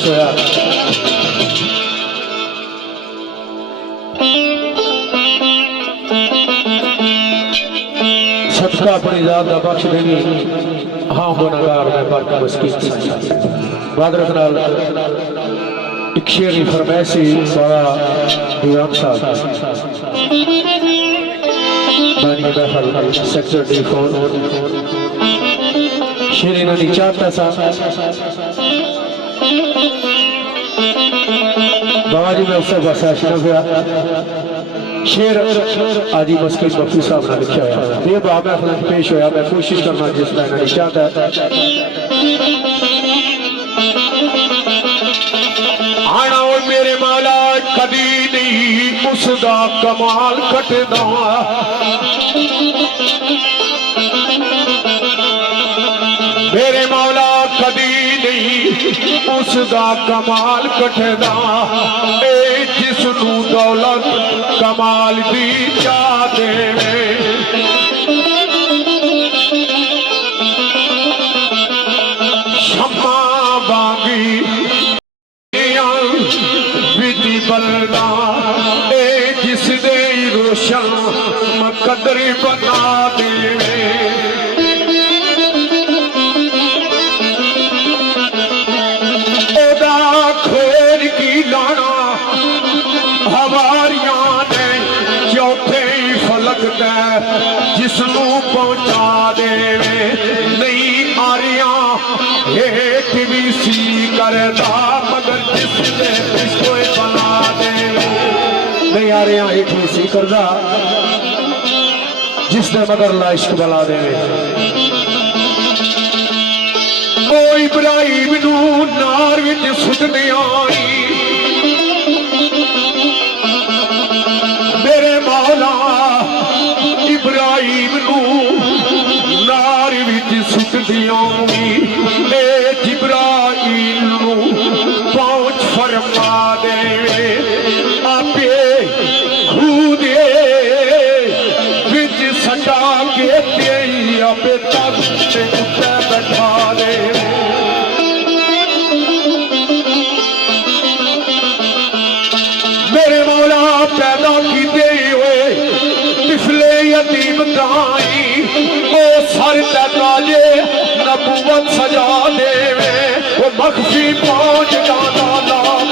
पेश होया। सदका अपनी जात का बख्श देगी हाँ गुनाहगार मैं पर मस्कीन बादरत नाल एक शेर की फरमाइशी बड़ा दीवान साहब बानी महफल सेक्टर D4 शेर इन्होंने चाहता सा बाबा जी में उससे बस आशना हुआ शेर आदि मस्किन मफी साहब ने लिखा है ये बाब महफल पेश होया। मैं कोशिश करना जिसमें इन्होंने चाहता है आना और मेरे मौला कदी नहीं उसका कमाल कटदा मेरे मौला कदी नहीं उसका कमाल कटदा जिसनू दौलत कमाल दी जा देवे शम्मा बागी विधि बलदा जिस दे रोशन मकदरी बना देवे खोर की लाना हवारियां ने चौथे ही फलक दे जिसनू पहुंचा देवे नहीं आरिया हेठ भी सी करदा मगर जिसने इसको बना देवे नहीं आरिया हेठ भी सी करदा जिसने मगर ला इश्क बना देवे ओ इब्राहिम नू नार विच सुटने आई मेरे मौला इब्राहिम नू नार विच सुटदी आऊंगी जिब्राइल नू पहुंच फरमा देवे आपे खुदे विच सटा के तेई आपे तख्त उत्ते बैठा दे मेरे मौला पैदा किते हुए तिफले यतीम दाई ओ सर ते ताजे नबूवत सजा देवे वो मखफी पहुंच जाना नाम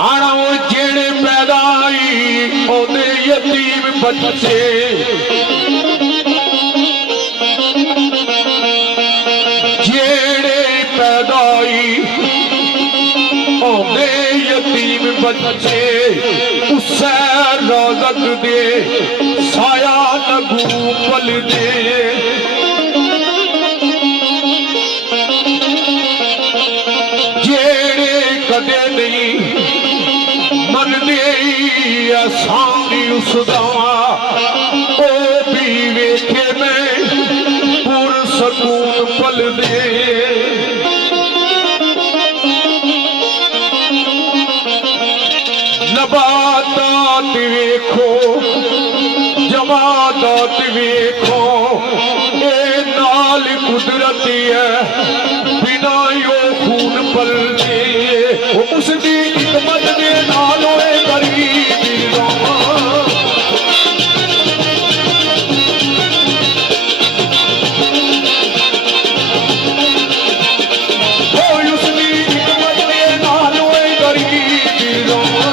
आना वो जेड़े पैदाई ओदे यतीम बच्चे जेड़े पैदाई ओदे यतीम बच्चे उससे रौज़क दे साया नगू पल दे कदे नहीं मन दे सामने उसदा ओ भी वेखे मैं पुर सकून पल दे नबातात वेखो जमादात वेखो ए नाल कुदरती है बिना यो खून पल दे उसकी हिकमत के नाल होए गरीब उसकी हिकमत के नाल होए गरीब